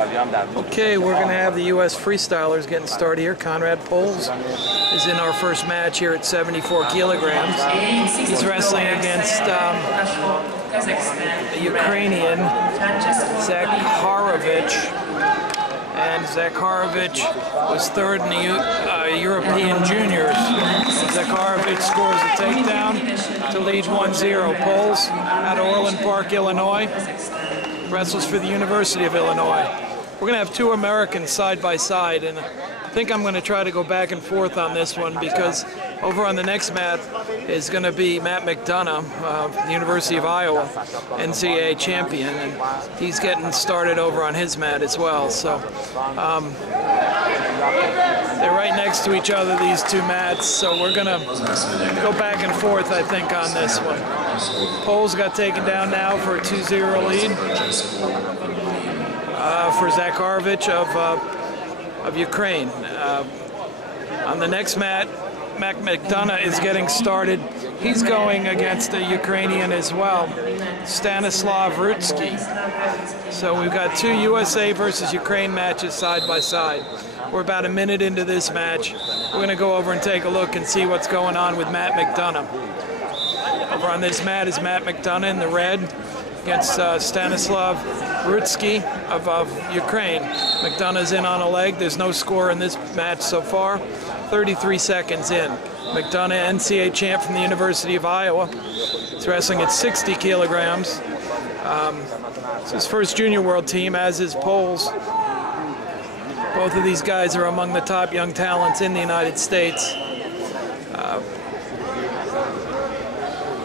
Okay, we're going to have the U.S. freestylers getting started here. Conrad Polz is in our first match here at 74 kilograms. He's wrestling against the Ukrainian Zakharevych. And Zakharevych was third in the European juniors. Zakharevych scores a takedown to lead 1-0. Polz out of Orland Park, Illinois. Wrestles for the University of Illinois. We're going to have two Americans side by side, and I think I'm going to try to go back and forth on this one because over on the next mat is going to be Matt McDonough, the University of Iowa, NCAA champion, and he's getting started over on his mat as well. So they're right next to each other, these two mats, so we're going to go back and forth, I think, on this one. Polz got taken down now for a 2-0 lead for Zakharevych of Ukraine. On the next mat, Matt McDonough is getting started. He's going against a Ukrainian as well, Stanislav Reutsky. So we've got two USA versus Ukraine matches side by side. We're about a minute into this match. We're going to go over and take a look and see what's going on with Matt McDonough. Over on this mat is Matt McDonough in the red against Stanislav Reutsky of Ukraine. McDonough's in on a leg. There's no score in this match so far. 33 seconds in. McDonough, NCAA champ from the University of Iowa. He's wrestling at 60 kilograms. It's his first junior world team, as is Polz. Both of these guys are among the top young talents in the United States.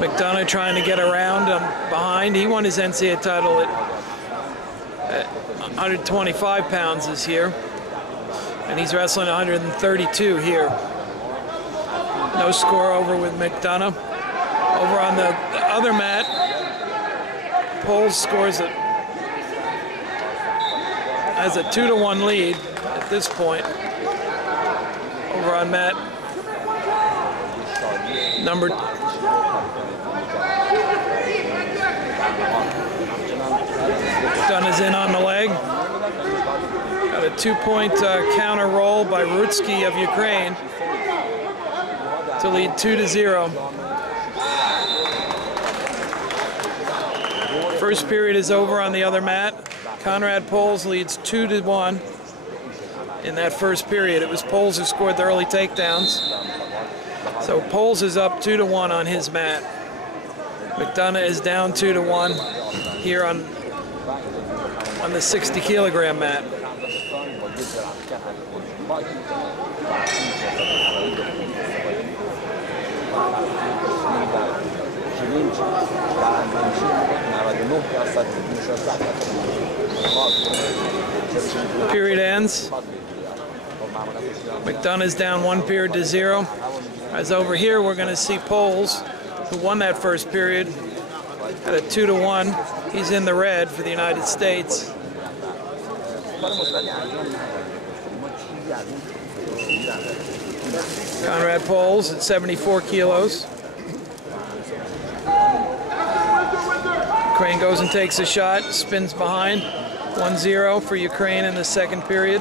McDonough trying to get around behind. He won his NCAA title at 125 pounds this year. And he's wrestling 132 here. No score over with McDonough. Over on the other mat, Polz scores has a 2-1 lead at this point. Over on mat number McDonough's in on the leg. Got a 2-point counter roll by Reutsky of Ukraine to lead 2-0. First period is over on the other mat. Conrad Polz leads 2-1 in that first period. It was Polz who scored the early takedowns. So Polz is up 2-1 on his mat. McDonough is down 2-1 here on the 60 kilogram mat. Period ends. McDonough's down 1 period to 0. As over here, we're going to see Polz, who won that first period at a 2-1. He's in the red for the United States. Conrad Polz at 74 kilos. Ukraine goes and takes a shot, spins behind. 1-0 for Ukraine in the second period.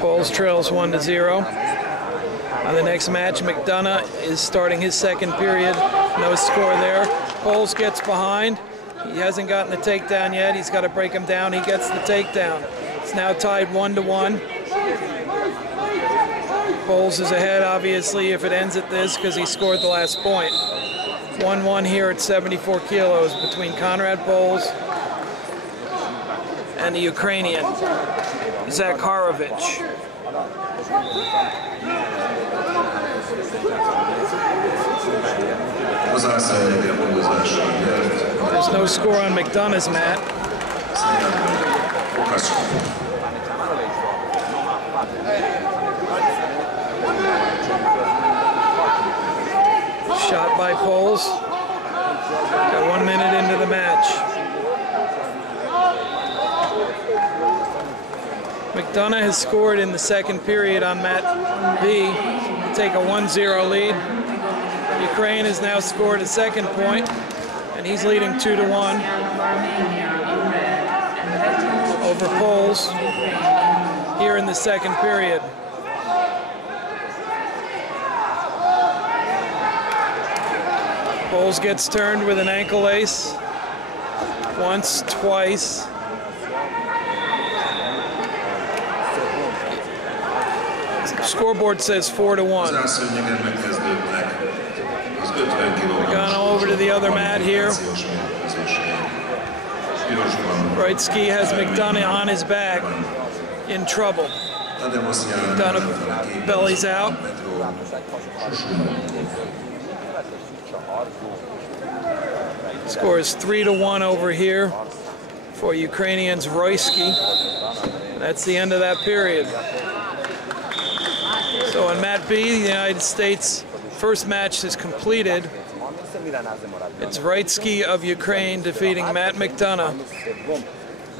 Polz trails 1-0. On the next match, McDonough is starting his second period. No score there. Polz gets behind. He hasn't gotten the takedown yet. He's got to break him down. He gets the takedown. It's now tied 1-1. Polz is ahead, obviously, if it ends at this, because he scored the last point. 1-1 here at 74 kilos between Conrad Polz and the Ukrainian Zakharevych. There's no score on McDonough's mat. Shot by Polz. Got 1 minute into the match. McDonough has scored in the second period on Matt B to take a 1-0 lead. Ukraine has now scored a second point, and he's leading 2-1 over Polz here in the second period. Polz gets turned with an ankle ace once, twice. Scoreboard says 4-1. We're going over to the other mat here. Reutsky has McDonough on his back, in trouble. McDonough bellies out. Score is 3-1 over here for Ukrainians Reutsky. That's the end of that period. So in Mat B, the United States' first match is completed. It's Reutsky of Ukraine defeating Matt McDonough.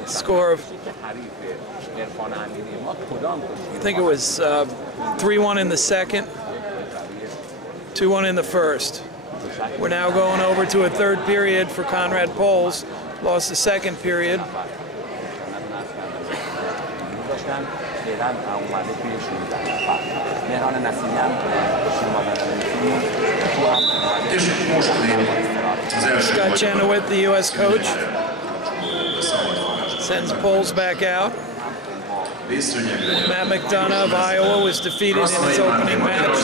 Score of, I think it was 3-1 in the second, 2-1 in the first. We're now going over to a third period for Conrad Polz. Lost the second period. Scott Chenoweth, the U.S. coach, sends Polz back out. Matt McDonough of Iowa was defeated in his opening match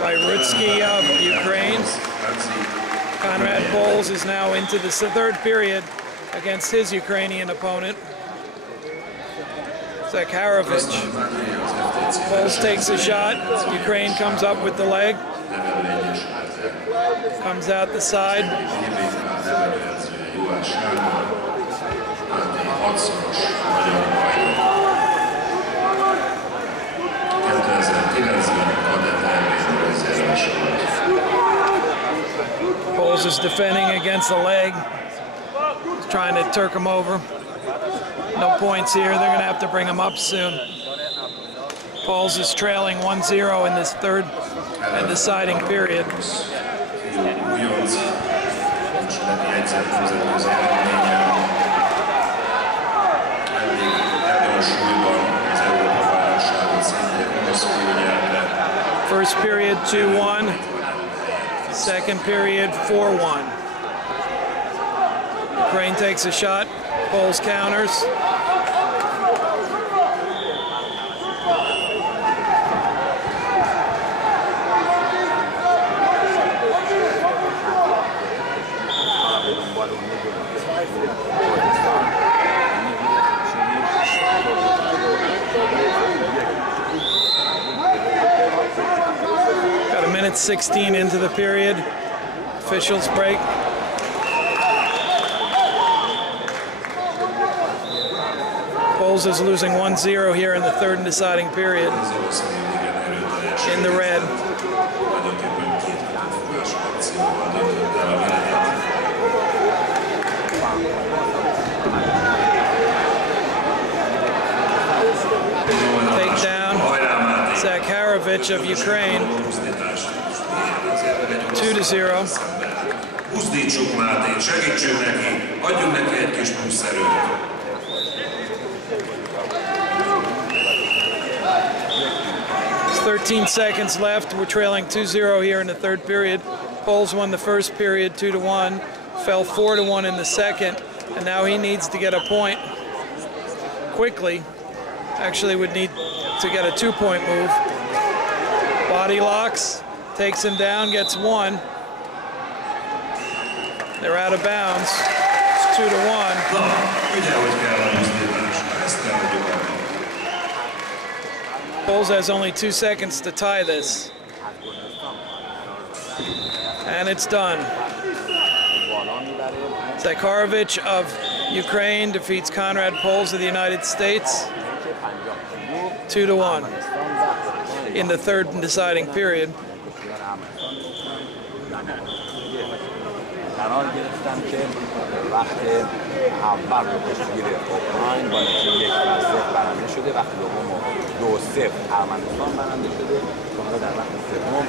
by Reutsky of Ukraine. Conrad Polz is now into the third period against his Ukrainian opponent, Zakharevych. Polz takes a shot. Ukraine comes up with the leg. Comes out the side. Polz is defending against the leg. He's trying to Turk him over. No points here. They're going to have to bring him up soon. Polz is trailing 1-0 in this third and deciding period. First period 2-1. Second period 4-1. Ukraine takes a shot. Polz counters. Got a minute 16 into the period. Officials break. Polz is losing 1-0 here in the third and deciding period. In the red. Takedown. Zakharevych of Ukraine. 2-0. Buzdítsuk Mátét, segítsünk neki, adjunk neki egy kis plusz erőt. 13 seconds left. We're trailing 2-0 here in the third period. Polz won the first period 2-1, fell 4-1 in the second, and now he needs to get a point quickly. Actually would need to get a 2-point move. Body locks, takes him down, gets one. They're out of bounds. It's 2-1. Polz has only 2 seconds to tie this. And it's done. Zakharevych of Ukraine defeats Conrad Polz of the United States 2-1 in the third and deciding period. قرار گرفتم که وقت اول رو پشتگیر اوکراین با نتیجه 1-0 برنده شده، وقت دوم 2-0 ارمنستان برنده شده. کنارا در وقت سوم